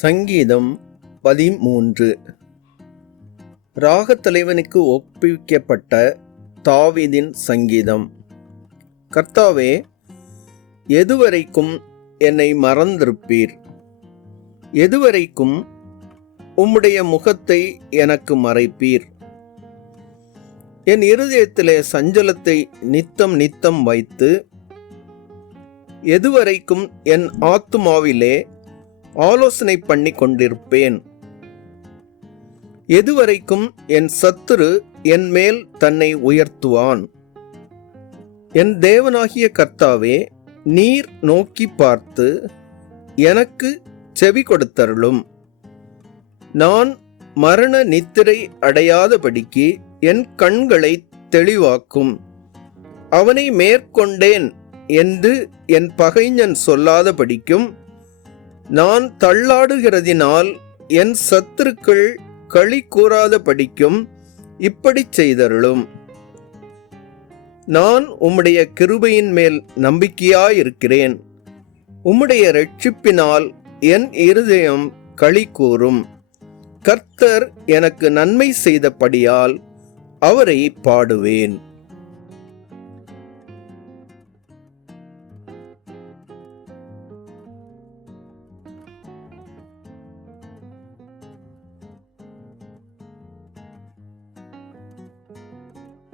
சங்கீதம் 13. ராகத்தலைவனுக்கு ஒப்புவிக்கப்பட்ட தாவீதின் சங்கீதம். கர்த்தாவே, எதுவரைக்கும் என்னை மறந்திருப்பீர்? எதுவரைக்கும் உம்முடைய முகத்தை எனக்கு மறைப்பீர்? என் இருதயத்திலே சஞ்சலத்தை நித்தம் நித்தம் வைத்து, எதுவரைக்கும் என் ஆத்துமாவிலே ஆலோசனை பண்ணி கொண்டிருப்பேன்? எதுவரைக்கும் என் சத்துரு என் மேல் தன்னை உயர்த்துவான்? என் தேவனாகிய கர்த்தாவே, நீர் நோக்கி பார்த்து எனக்கு செவி கொடுத்தருளும். நான் மரண நித்திரை அடையாதபடிக்கு என் கண்களை தெளிவாக்கும். அவனை மேற்கொண்டேன் என்று என் பகைஞன் சொல்லாதபடிக்கும், நான் தள்ளாடுகிறதினால் என் சத்துருக்கள் களி கூறாதபடிக்கும் இப்படி செய்தருளும். நான் உம்முடைய கிருபையின் மேல் நம்பிக்கையாயிருக்கிறேன். உம்முடைய இரட்சிப்பினால் என் இருதயம் களி கூறும். கர்த்தர் எனக்கு நன்மை செய்தபடியால் அவரை பாடுவேன்.